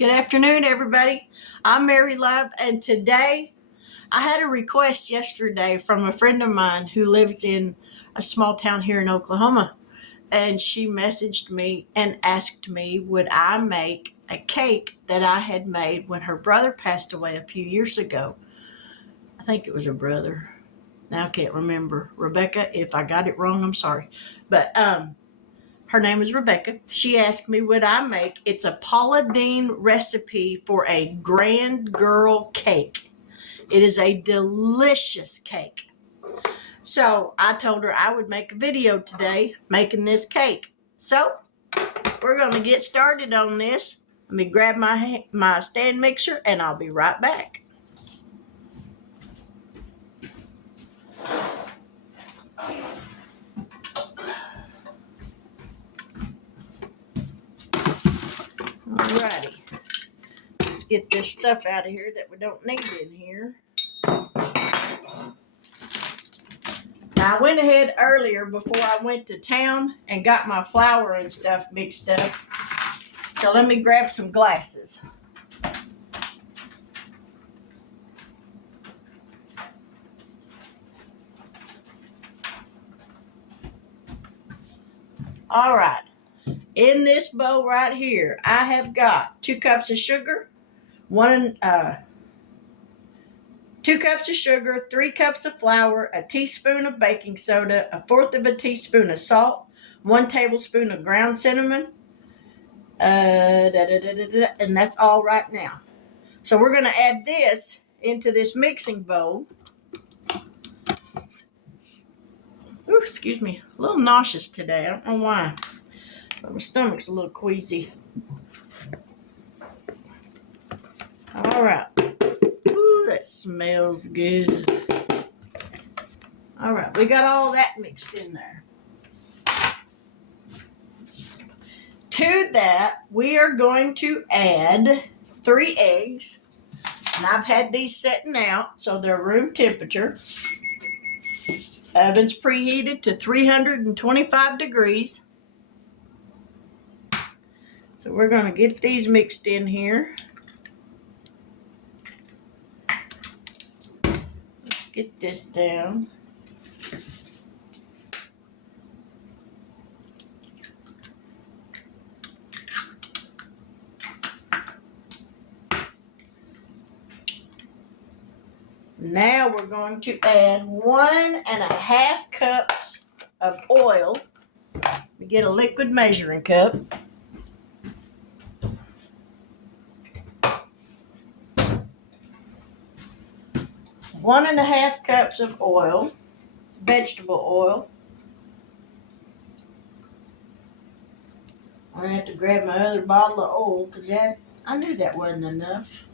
Good afternoon, everybody. I'm Mary Love, and today I had a request yesterday from a friend of mine who lives in a small town here in Oklahoma, and she messaged me and asked me would I make a cake that I had made when her brother passed away a few years ago. I think it was a brother. Now I can't remember. Rebecca, if I got it wrong, I'm sorry. But her name is Rebecca. She asked me would I make, it's a Paula Deen recipe for a grand girl cake. It is a delicious cake. So I told her I would make a video today making this cake. So we're going to get started on this. Let me grab my stand mixer and I'll be right back. Alrighty. Let's get this stuff out of here that we don't need in here. Now, I went ahead earlier before I went to town and got my flour and stuff mixed up. So let me grab some glasses. All right. In this bowl right here, I have got 2 cups of sugar, 2 cups of sugar, 3 cups of flour, a teaspoon of baking soda, 1/4 of a teaspoon of salt, 1 tablespoon of ground cinnamon, and that's all right now. So we're going to add this into this mixing bowl. Ooh, excuse me, a little nauseous today. I don't know why, but my stomach's a little queasy. All right. Ooh, that smells good. All right, we got all that mixed in there. To that, we are going to add 3 eggs. And I've had these setting out, so they're room temperature. Oven's preheated to 325 degrees. So we're going to get these mixed in here. Let's get this down. Now we're going to add 1.5 cups of oil. We get a liquid measuring cup. One and a half cups of oil, vegetable oil. I'm going to have to grab my other bottle of oil because I knew that wasn't enough.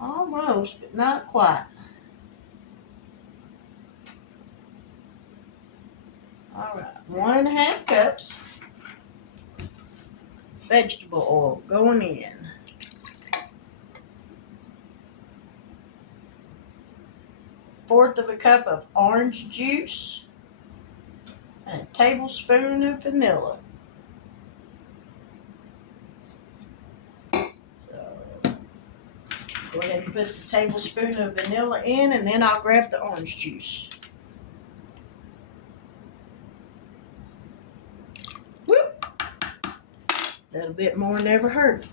Almost, but not quite. All right, 1.5 cups vegetable oil going in. 1/4 of a cup of orange juice and a tablespoon of vanilla. So go ahead and put the tablespoon of vanilla in, and then I'll grab the orange juice. Whoop! A little bit more never hurt.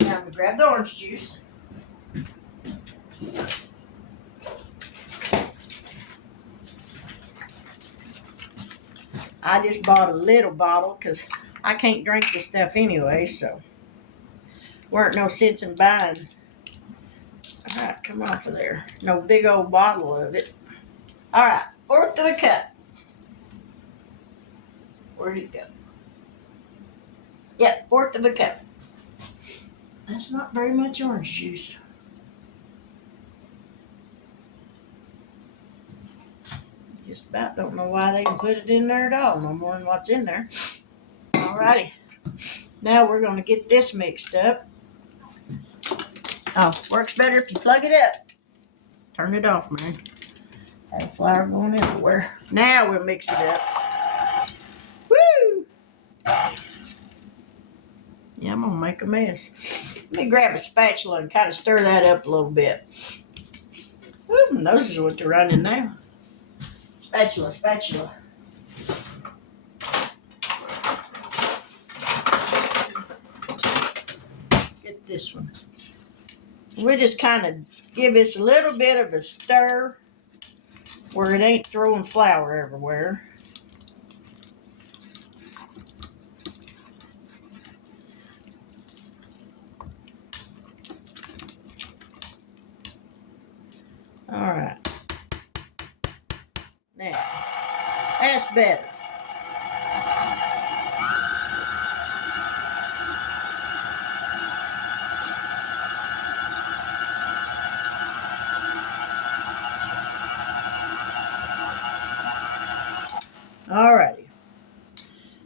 Now I'm going to grab the orange juice. I just bought a little bottle because I can't drink this stuff anyway, so weren't no sense in buying. All right, come off of there. No big old bottle of it. All right, 1/4 of a cup. Where'd it go? Yep, 1/4 of a cup. That's not very much orange juice. Just about don't know why they can put it in there at all, no more than what's in there. Alrighty. Now we're going to get this mixed up. Oh, works better if you plug it up. Turn it off, man. Had flour going everywhere. Now we'll mix it up. Woo! Yeah, I'm gonna make a mess. Let me grab a spatula and kind of stir that up a little bit. Woo, my nose is what they're running now. Spatula, spatula. Get this one. We'll just kind of give this a little bit of a stir where it ain't throwing flour everywhere. All right. Now, that's better. Alrighty.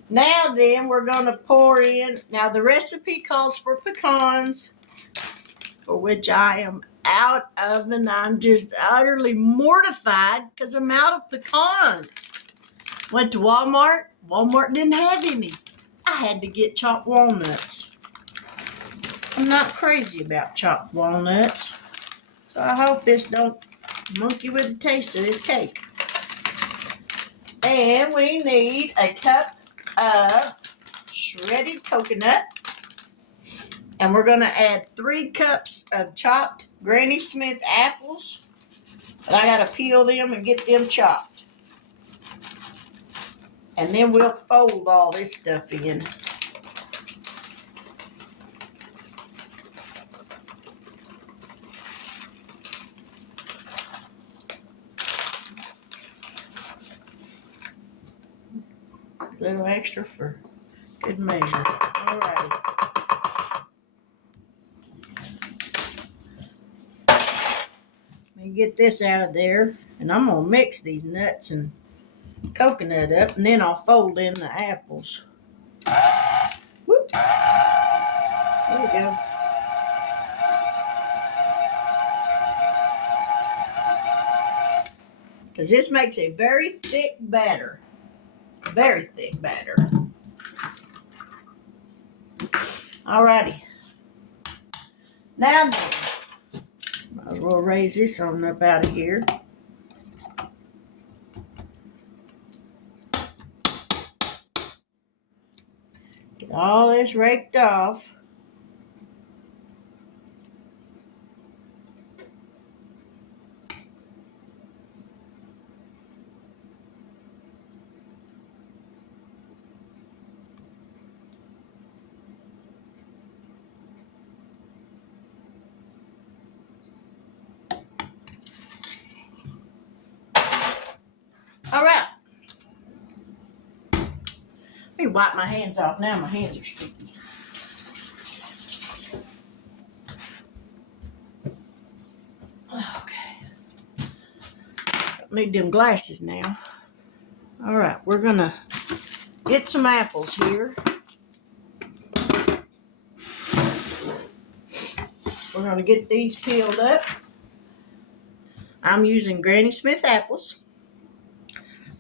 Now then, we're going to pour in. Now the recipe calls for pecans, for which I am out of, and I'm just utterly mortified because I'm out of pecans. Went to Walmart. Walmart didn't have any. I had to get chopped walnuts. I'm not crazy about chopped walnuts, so I hope this don't monkey with the taste of this cake. And we need a cup of shredded coconut. And we're going to add 3 cups of chopped Granny Smith apples. But I got to peel them and get them chopped. And then we'll fold all this stuff in. A little extra for good measure. All right. Let me get this out of there. And I'm going to mix these nuts and coconut up. And then I'll fold in the apples. Whoop. There we go. Because this makes a very thick batter. Very thick batter. Alrighty. Now then, might as well raise this on up out of here. Get all this raked off. All right. Let me wipe my hands off now. My hands are sticky. Okay. Don't need them glasses now. All right. We're going to get some apples here. We're going to get these peeled up. I'm using Granny Smith apples.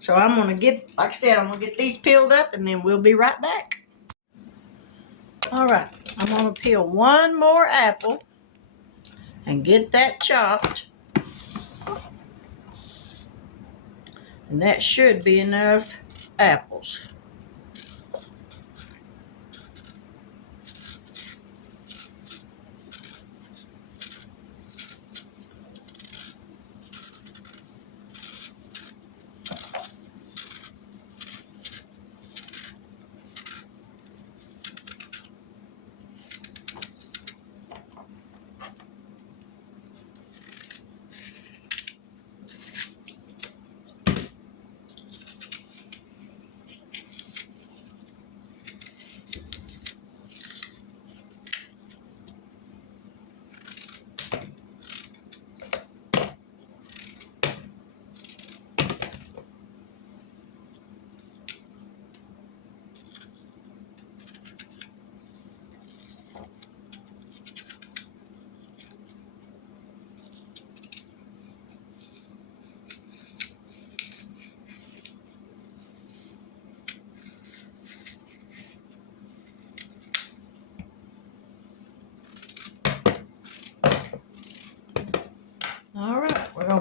So I'm going to get, like I said, I'm going to get these peeled up and then we'll be right back. All right. I'm going to peel one more apple and get that chopped. And that should be enough apples.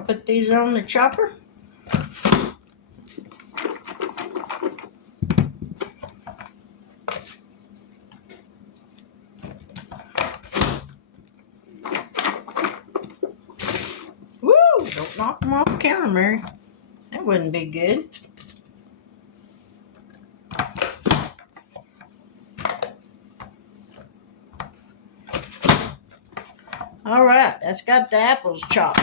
put these on the chopper. Woo! Don't knock them off the counter, Mary. That wouldn't be good. All right, that's got the apples chopped.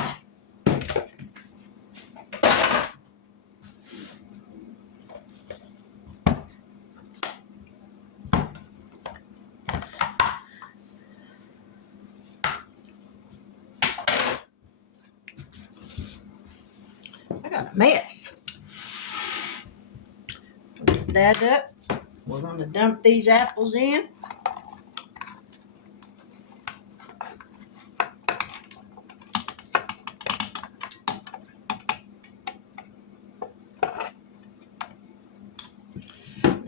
I got a mess. Put that up. We're going to dump these apples in.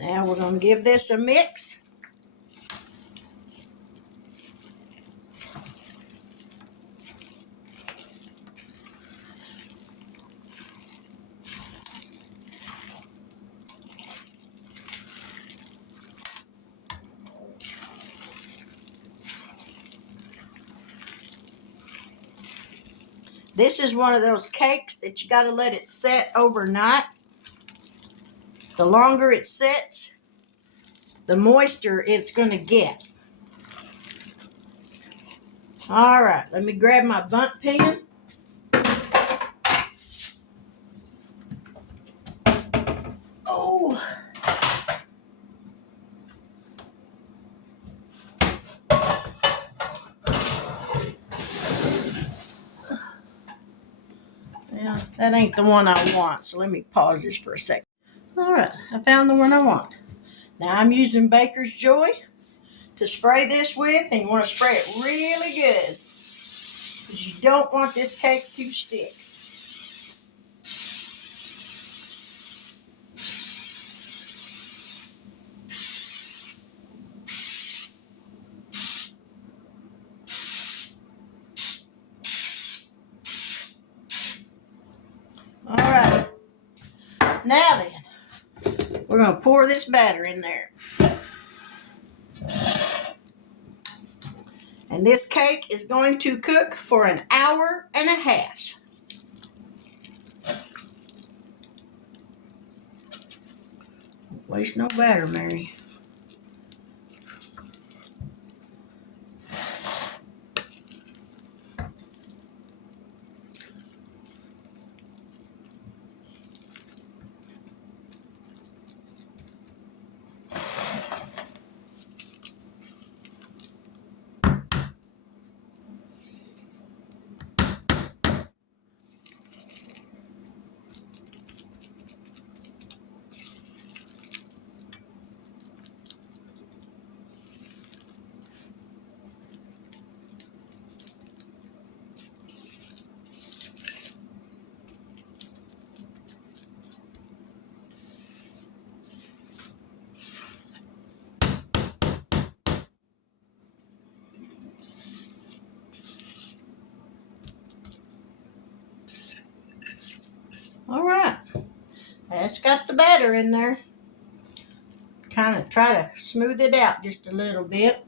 Now we're going to give this a mix. This is one of those cakes that you got to let it set overnight. The longer it sets, the moister it's going to get. All right, let me grab my Bundt pen. Oh. Yeah, that ain't the one I want, so let me pause this for a second. All right, I found the one I want. Now I'm using Baker's Joy to spray this with, and you want to spray it really good because you don't want this cake to stick. All right, now then, we're going to pour this batter in there. And this cake is going to cook for an hour and a half. Don't waste no batter, Mary. All right, that's got the batter in there. Kind of try to smooth it out just a little bit.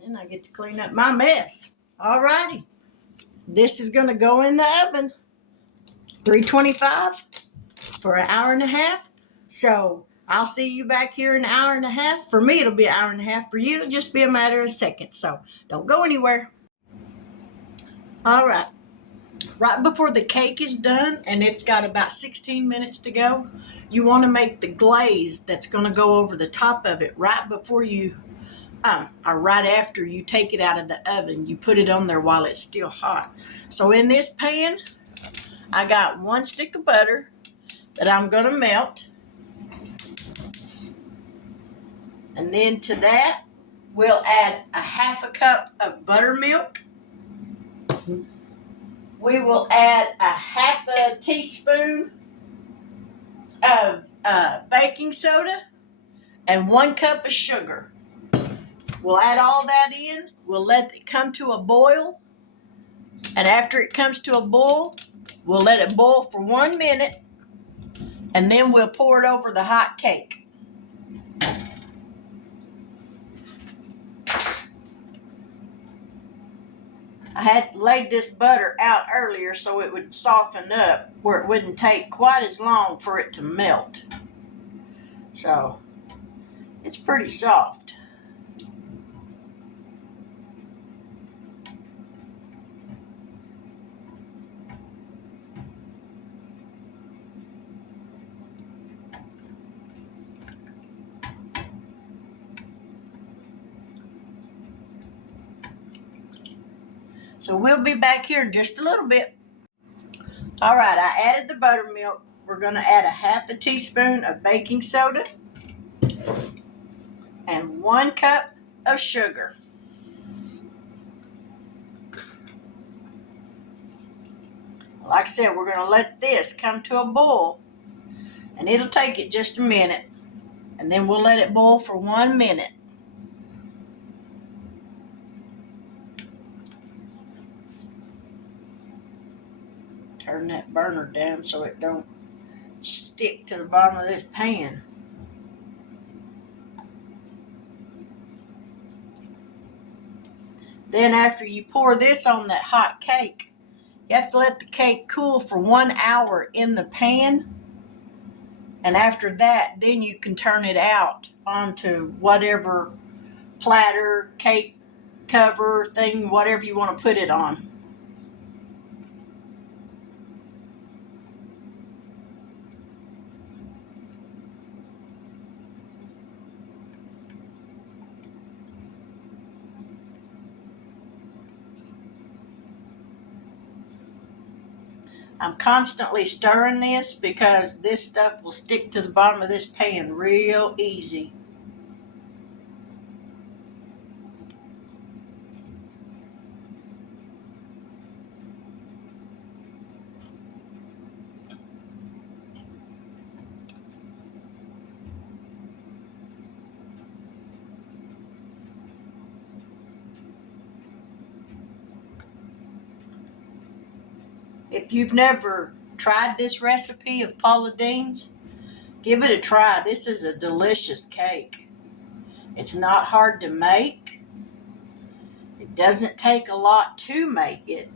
Then I get to clean up my mess. All righty, this is going to go in the oven, 325 for an hour and a half. So I'll see you back here in an hour and a half. For me, it'll be an hour and a half. For you, it'll just be a matter of seconds. So don't go anywhere. All right. Right before the cake is done, and it's got about 16 minutes to go, you want to make the glaze that's going to go over the top of it right before you, or right after you take it out of the oven. You put it on there while it's still hot. So in this pan, I got 1 stick of butter that I'm going to melt. And then to that, we'll add a 1/2 cup of buttermilk. we will add a half a teaspoon of baking soda and 1 cup of sugar. We'll add all that in. We'll let it come to a boil. And after it comes to a boil, we'll let it boil for 1 minute. And then we'll pour it over the hot cake. I had laid this butter out earlier so it would soften up where it wouldn't take quite as long for it to melt. So it's pretty soft. So we'll be back here in just a little bit. All right, I added the buttermilk. We're going to add a half a teaspoon of baking soda and 1 cup of sugar. Like I said, we're going to let this come to a boil, and it'll take it just a minute, and then we'll let it boil for 1 minute. Turn that burner down so it don't stick to the bottom of this pan. Then after you pour this on that hot cake, you have to let the cake cool for 1 hour in the pan. And after that, then you can turn it out onto whatever platter, cake cover thing, whatever you want to put it on. I'm constantly stirring this because this stuff will stick to the bottom of this pan real easy. If you've never tried this recipe of Paula Deen's, give it a try. This is a delicious cake. It's not hard to make. It doesn't take a lot to make it,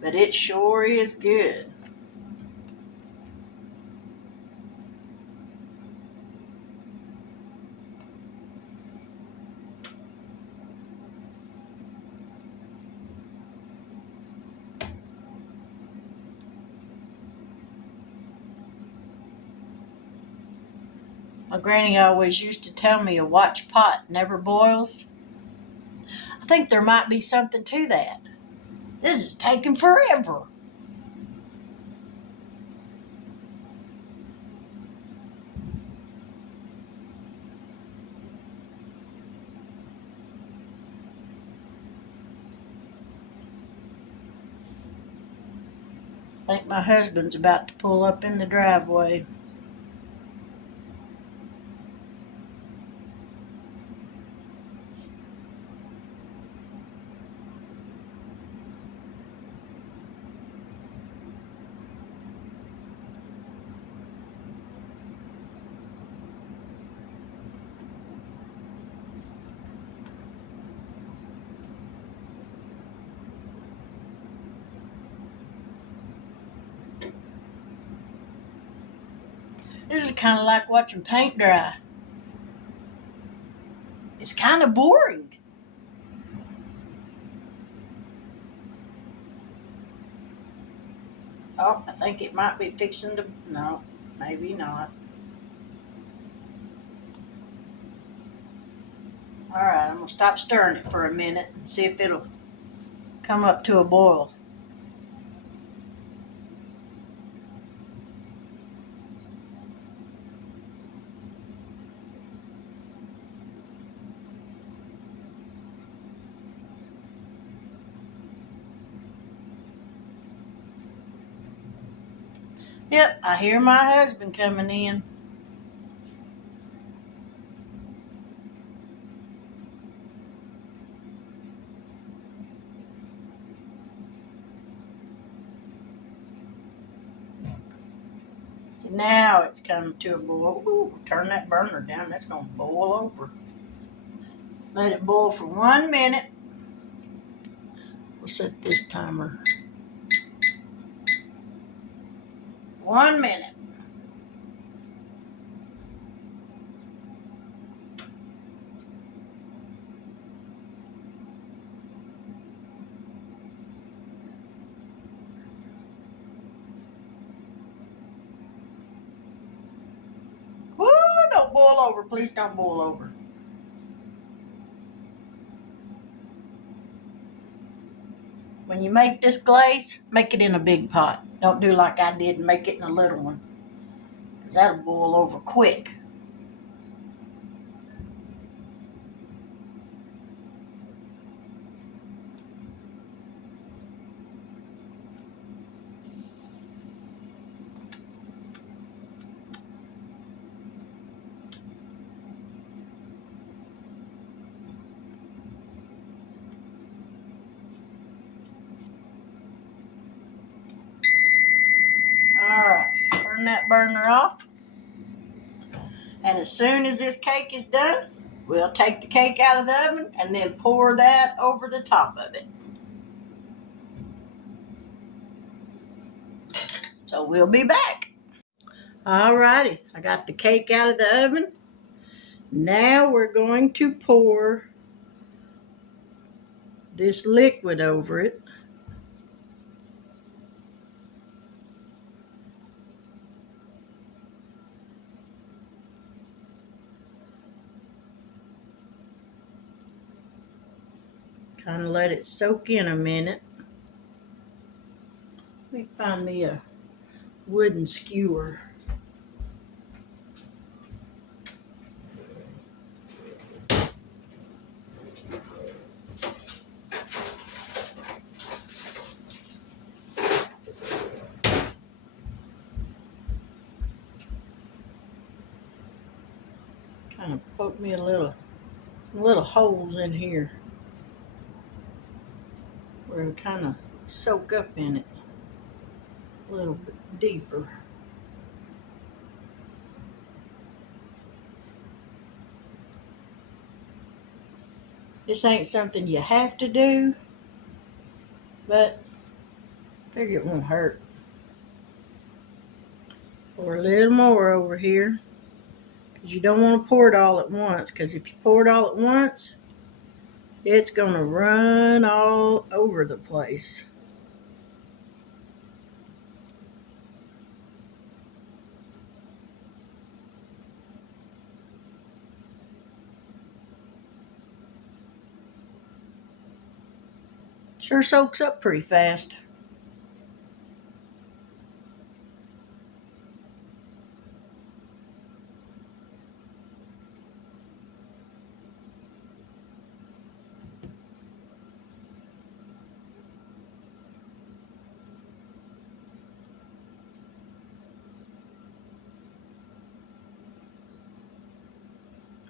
but it sure is good. My granny always used to tell me a watch pot never boils. I think there might be something to that. This is taking forever. I think my husband's about to pull up in the driveway. This is kind of like watching paint dry. It's kind of boring. Oh, I think it might be fixing to, no, maybe not. All right, I'm going to stop stirring it for a minute and see if it'll come up to a boil. Yep, I hear my husband coming in. Now it's coming to a boil. Ooh, turn that burner down. That's going to boil over. Let it boil for 1 minute. We'll set this timer. 1 minute. Woo, don't boil over. Please don't boil over. When you make this glaze, make it in a big pot. Don't do like I did and make it in a little one, because that'll boil over quick. Alright, turn that burner off. And as soon as this cake is done, we'll take the cake out of the oven and then pour that over the top of it. So we'll be back. Alrighty, I got the cake out of the oven. Now we're going to pour this liquid over it. Kind of let it soak in a minute. Let me find me a wooden skewer. Kind of poke me a little holes in here where it kind of soak up in it a little bit deeper. This ain't something you have to do, but I figure it won't hurt. Pour a little more over here, because you don't want to pour it all at once, because if you pour it all at once, it's going to run all over the place. Sure soaks up pretty fast.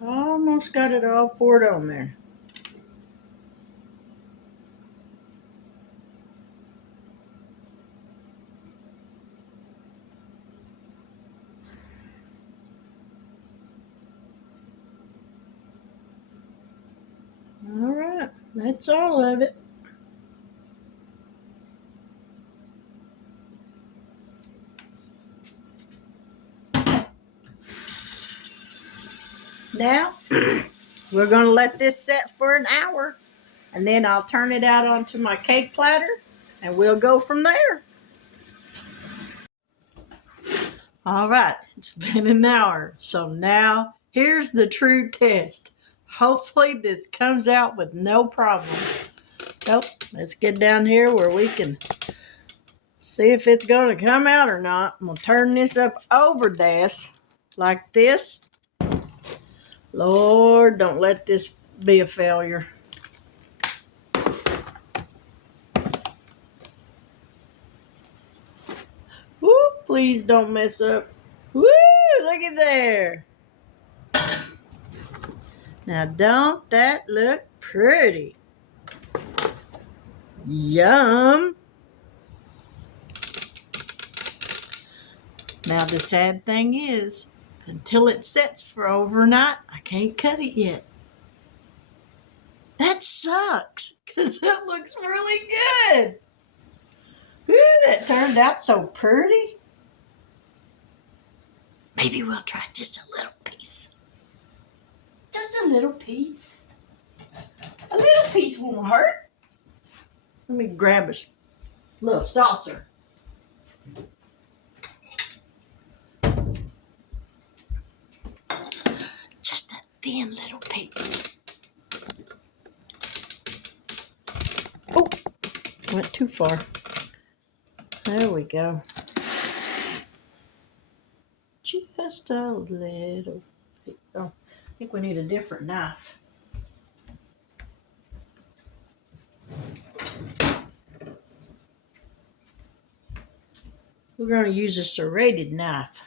Almost got it all poured on there. All right, that's all of it. Now, we're going to let this set for an hour, and then I'll turn it out onto my cake platter, and we'll go from there. All right, it's been an hour, so now here's the true test. Hopefully this comes out with no problem. So let's get down here where we can see if it's going to come out or not. I'm going to turn this up over this like this. Lord, don't let this be a failure. Whoop. please don't mess up. Woo! Look at there. Now, don't that look pretty? Yum. Now, the sad thing is, until it sets for overnight, I can't cut it yet. That sucks, because it looks really good. Woo, that turned out so pretty. Maybe we'll try just a little piece. Just a little piece. A little piece won't hurt. Let me grab a little saucer. Just a thin little piece. Oh, went too far. There we go. Just a little piece. Oh, I think we need a different knife. We're going to use a serrated knife.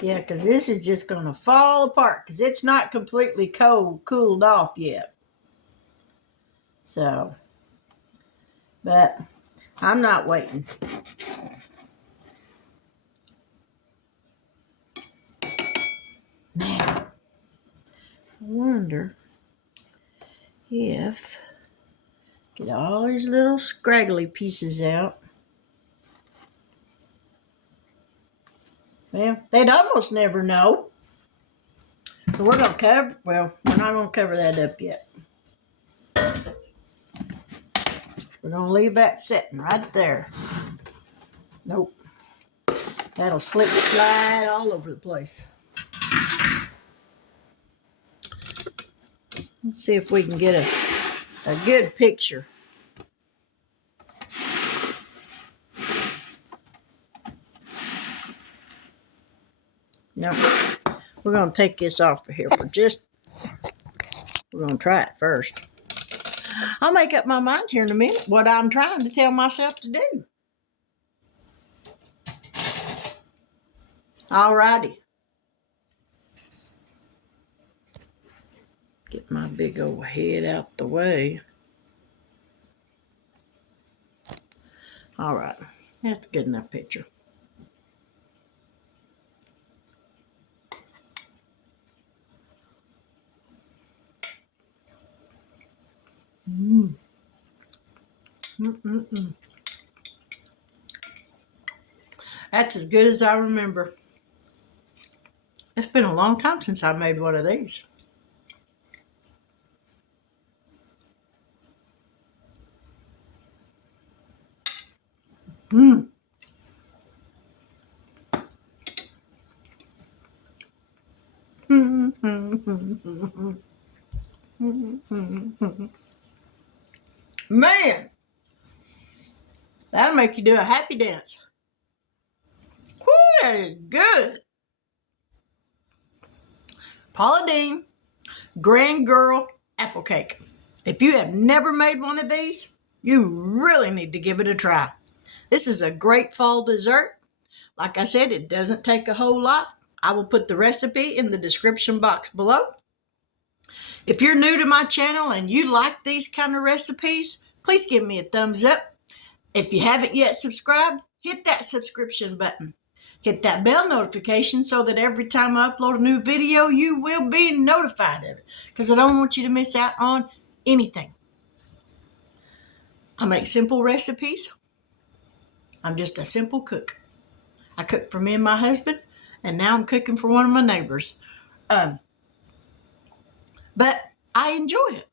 Yeah, because this is just going to fall apart because it's not completely cooled off yet. So, but I'm not waiting. Now, I wonder if get all these little scraggly pieces out. Well, they'd almost never know. So we're going to cover, well, we're not going to cover that up yet. We're going to leave that sitting right there. Nope. That'll slip and slide all over the place. Let's see if we can get a good picture. No, we're going to take this off of here for we're going to try it first. I'll make up my mind here in a minute what I'm trying to tell myself to do. Alrighty. Get my big old head out the way. All right, that's a good enough picture. That's as good as I remember. It's been a long time since I made one of these. Man, that'll make you do a happy dance. Woo, that is good. Paula Deen, Grand Girl Apple Cake. If you have never made one of these, you really need to give it a try. This is a great fall dessert. Like I said, it doesn't take a whole lot. I will put the recipe in the description box below. If you're new to my channel and you like these kind of recipes, please give me a thumbs up. If you haven't yet subscribed, hit that subscription button. Hit that bell notification so that every time I upload a new video, you will be notified of it. Because I don't want you to miss out on anything. I make simple recipes. I'm just a simple cook. I cook for me and my husband, and now I'm cooking for one of my neighbors. But I enjoy it.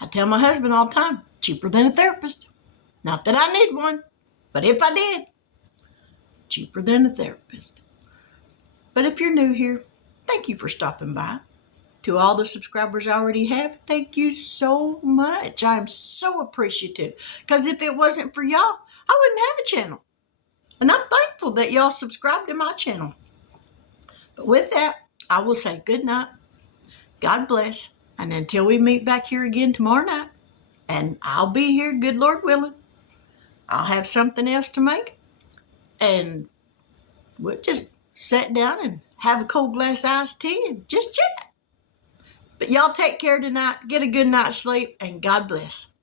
I tell my husband all the time, cheaper than a therapist. Not that I need one, but if I did, cheaper than a therapist. But if you're new here, thank you for stopping by. To all the subscribers I already have, thank you so much. I'm so appreciative. Because if it wasn't for y'all, I wouldn't have a channel. And I'm thankful that y'all subscribe to my channel. But with that, I will say good night. God bless. And until we meet back here again tomorrow night, and I'll be here, good Lord willing, I'll have something else to make, and we'll just sit down and have a cold glass of iced tea and just chat. But y'all take care tonight. Get a good night's sleep, and God bless.